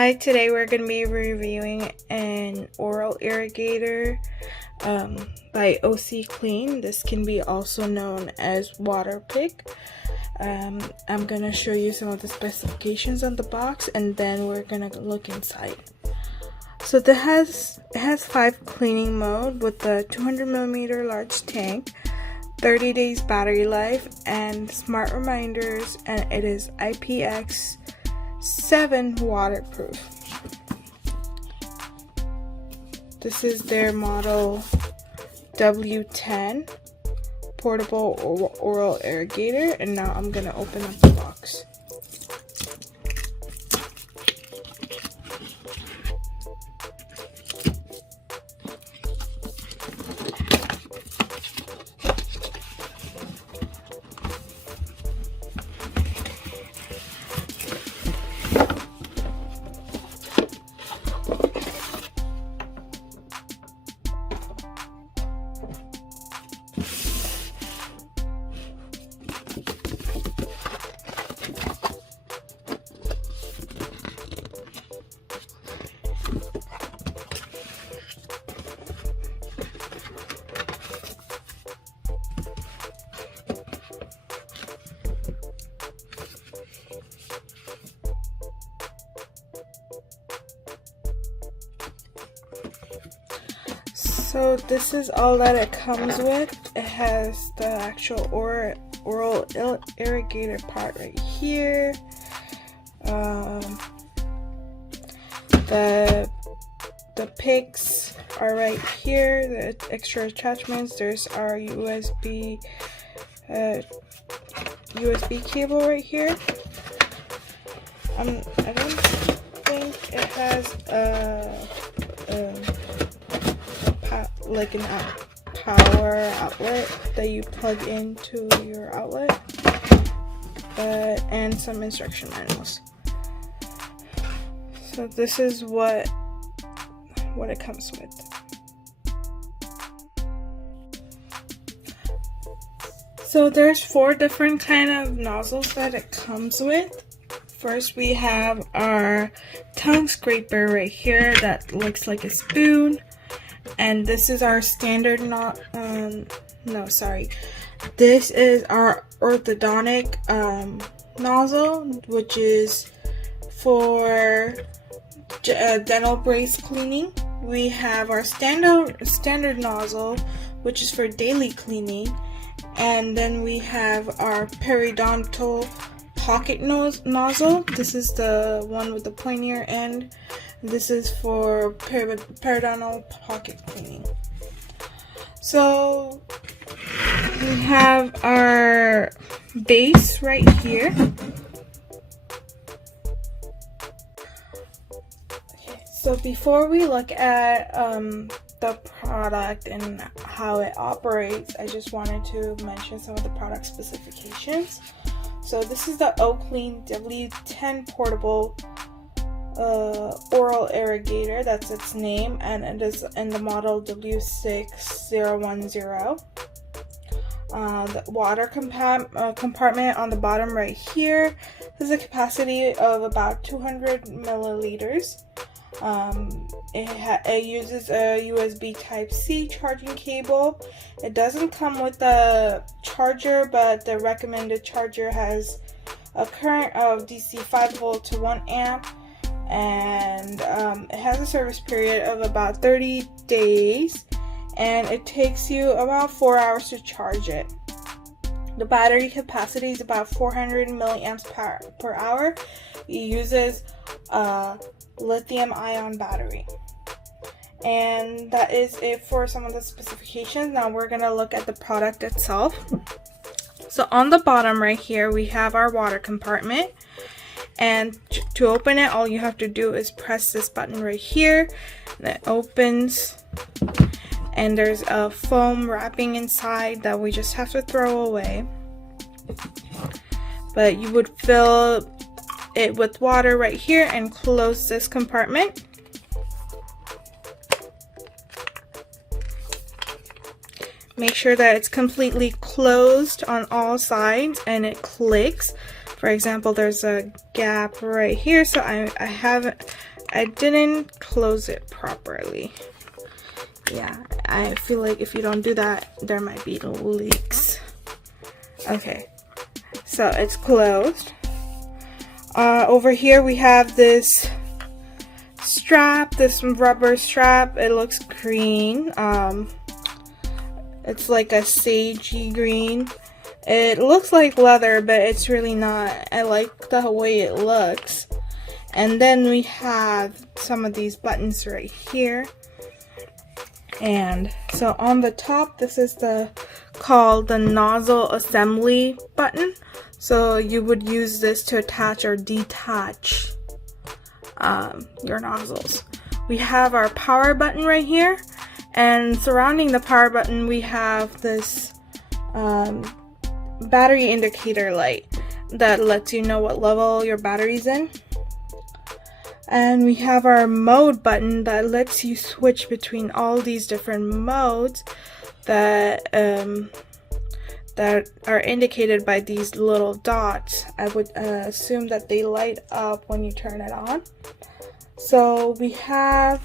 Hi, today we're going to be reviewing an oral irrigator by Oclean. This can be also known as water pick. I'm going to show you some of the specifications on the box and then we're going to look inside. So it has 5 cleaning mode with the 200mm large tank, 30 days battery life, and smart reminders, and it is IPX7 waterproof. This is their model W10 portable oral irrigator, and now I'm gonna open up the box. So this is all that it comes with. It has the actual oral irrigator part right here. The picks are right here. The extra attachments. There's our USB cable right here. I don't think it has like an power outlet that you plug into your outlet, and some instruction manuals. So this is what it comes with. So there's 4 different kind of nozzles that it comes with. First we have our tongue scraper right here that looks like a spoon. And this is our standard this is our orthodontic nozzle, which is for dental brace cleaning. We have our standard nozzle, which is for daily cleaning, and then we have our periodontal pocket nozzle. This is the one with the pointier end. This is for periodontal pocket cleaning. So we have our base right here. Okay, so before we look at the product and how it operates, I just wanted to mention some of the product specifications. So this is the Oclean W10 portable oral irrigator, that's its name, and it is in the model W6010. The water compartment on the bottom right here has a capacity of about 200 milliliters. It uses a USB Type-C charging cable. It doesn't come with a charger, but the recommended charger has a current of DC 5 volt to 1 amp. And it has a service period of about 30 days, and it takes you about 4 hours to charge it. The battery capacity is about 400 milliamps per hour. It uses a lithium-ion battery. And that is it for some of the specifications. Now we're going to look at the product itself. So on the bottom right here, we have our water compartment. And to open it, all you have to do is press this button right here, and it opens, and there's a foam wrapping inside that we just have to throw away. But you would fill it with water right here and close this compartment. Make sure that it's completely closed on all sides and it clicks. For example, there's a gap right here, so I I didn't close it properly. Yeah, I feel like if you don't do that, there might be leaks. Okay, so it's closed. Over here we have this strap, this rubber strap. It looks green. It's like a sagey green. It looks like leather, but it's really not. I like the way it looks. And then we have some of these buttons right here. And so on the top, this is called the nozzle assembly button. So you would use this to attach or detach your nozzles. We have our power button right here, and surrounding the power button we have this battery indicator light that lets you know what level your battery's in. And we have our mode button that lets you switch between all these different modes that are indicated by these little dots. I would assume that they light up when you turn it on. So we have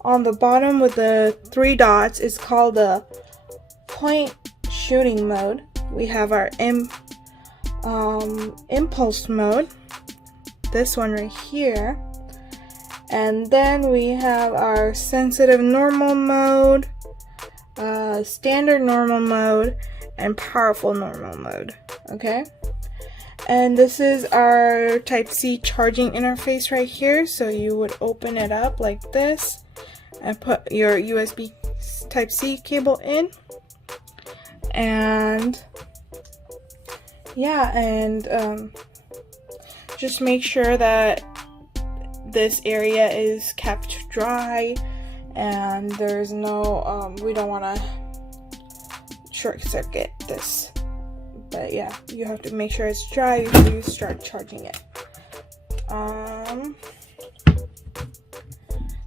on the bottom with the 3 dots, it's called the point shooting mode. We have our impulse mode, this one right here, and then we have our sensitive normal mode, standard normal mode, and powerful normal mode. Okay, and this is our Type-C charging interface right here. So you would open it up like this and put your USB Type-C cable in, and yeah, and just make sure that this area is kept dry and there's no we don't want to short circuit this, but yeah, you have to make sure it's dry before you start charging it.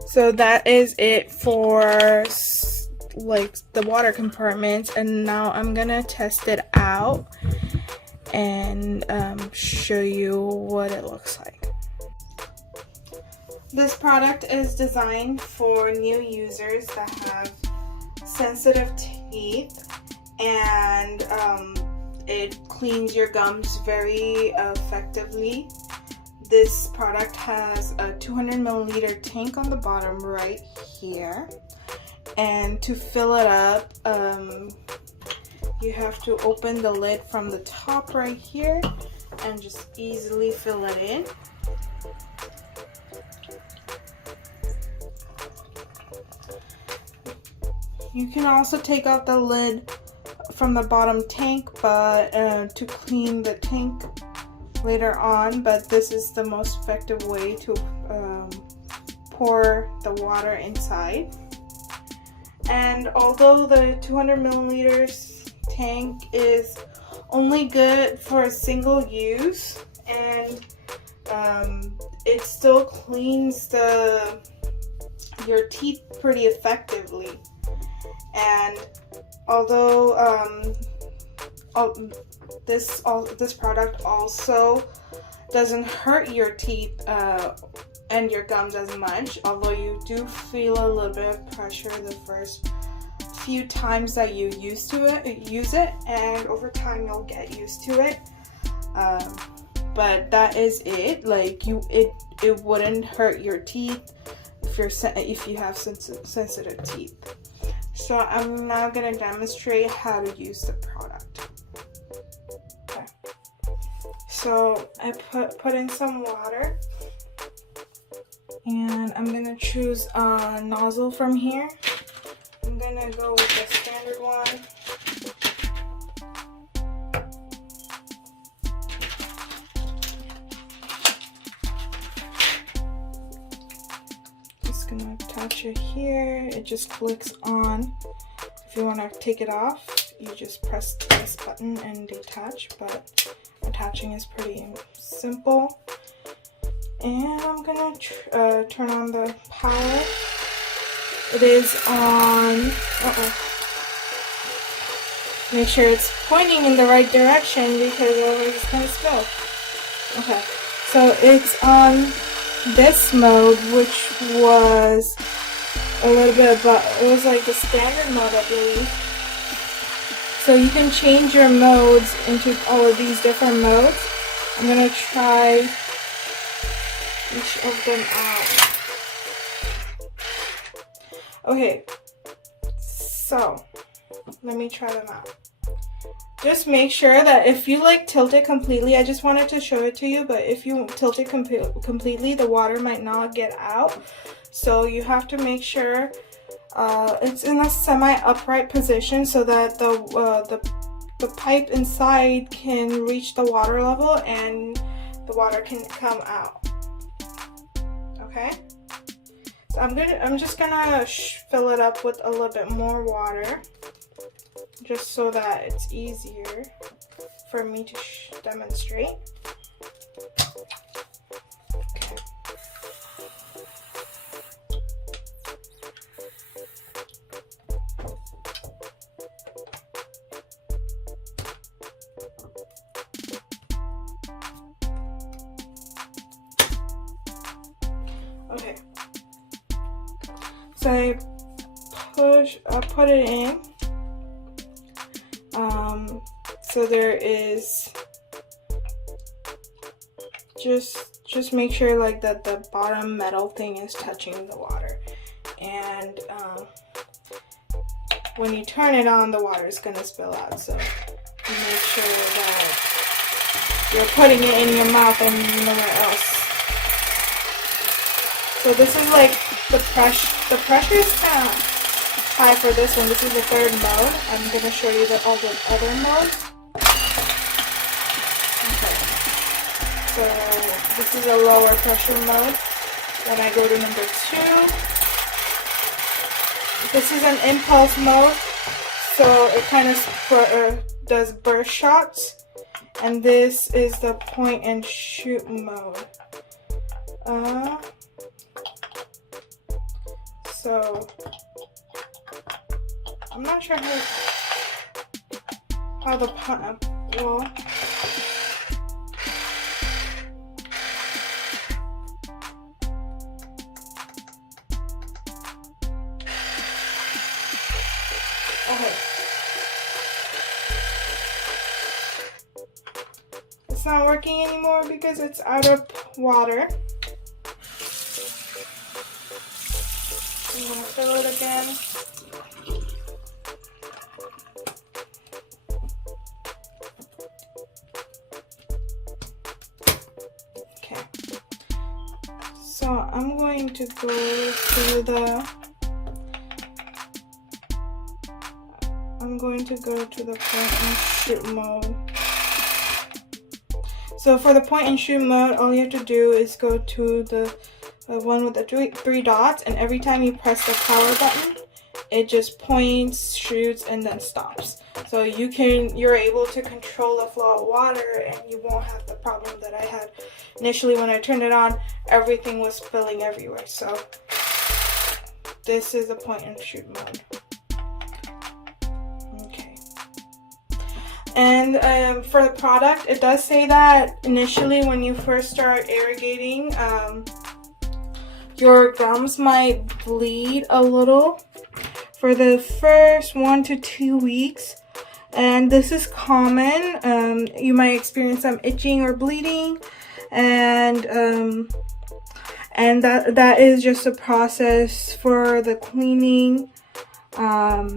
So that is it for like the water compartments, and now I'm gonna test it out and show you what it looks like. This product is designed for new users that have sensitive teeth, and it cleans your gums very effectively. This product has a 200 milliliter tank on the bottom right here, and to fill it up you have to open the lid from the top right here and just easily fill it in. You can also take out the lid from the bottom tank, but to clean the tank later on, but this is the most effective way to pour the water inside. And although the 200 milliliters tank is only good for a single use, and it still cleans your teeth pretty effectively. And although this product also doesn't hurt your teeth and your gums as much, although you do feel a little bit of pressure the first few times that you use it, and over time you'll get used to it. But that is it. Like it wouldn't hurt your teeth if you have sensitive teeth. So I'm now going to demonstrate how to use the product. Okay. So I put in some water, and I'm going to choose a nozzle from here. I'm going to go with the standard one. Just going to attach it here. It just clicks on. If you want to take it off, you just press this button and detach, but attaching is pretty simple. And I'm going to turn on the power. It is on. Make sure it's pointing in the right direction, because otherwise it's going to spill. Okay, so it's on this mode, which was a little bit above, it was like the standard mode, I believe. So you can change your modes into all of these different modes. I'm gonna try each of them out. Okay, so let me try them out. Just make sure that if you like tilt it completely, I just wanted to show it to you, but if you tilt it completely, the water might not get out. So you have to make sure it's in a semi-upright position so that the pipe inside can reach the water level and the water can come out. Okay? So I'm just gonna fill it up with a little bit more water, just so that it's easier for me to demonstrate. Okay. Okay. So I put it in. So there is just make sure like that the bottom metal thing is touching the water, and when you turn it on, the water is gonna spill out. So you make sure that you're putting it in your mouth and nowhere else. So this is like the pressure is kind of high for this one. This is the third mode. I'm going to show you all the other modes. Okay. So this is a lower pressure mode. Then I go to number 2. This is an impulse mode. So it kind of does burst shots. And this is the point and shoot mode. So I'm not sure how the pump will. Okay. It's not working anymore because it's out of water. I'm gonna fill it again. Okay. So I'm going to go to the point and shoot mode. So for the point and shoot mode, all you have to do is go to the one with the three dots, and every time you press the power button, it just points, shoots, and then stops. So you're able to control the flow of water, and you won't have the problem that I had initially when I turned it on. Everything was spilling everywhere. So this is the point and shoot mode. Okay. And for the product, it does say that initially when you first start irrigating, your gums might bleed a little for the first 1 to 2 weeks, and this is common. You might experience some itching or bleeding, and that is just a process for the cleaning. But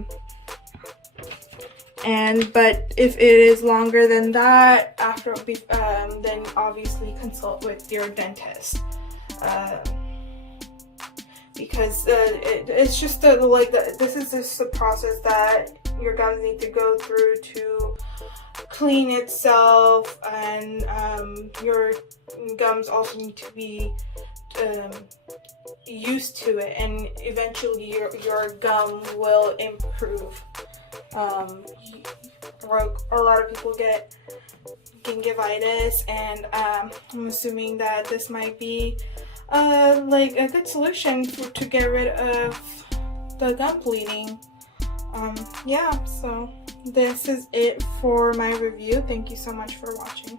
if it is longer than that, then obviously consult with your dentist. Because it's just this is just the process that your gums need to go through to clean itself, and your gums also need to be used to it, and eventually your gum will improve. A lot of people get gingivitis, and I'm assuming that this might be like a good solution to get rid of the gum bleeding. Yeah, so this is it for my review. Thank you so much for watching.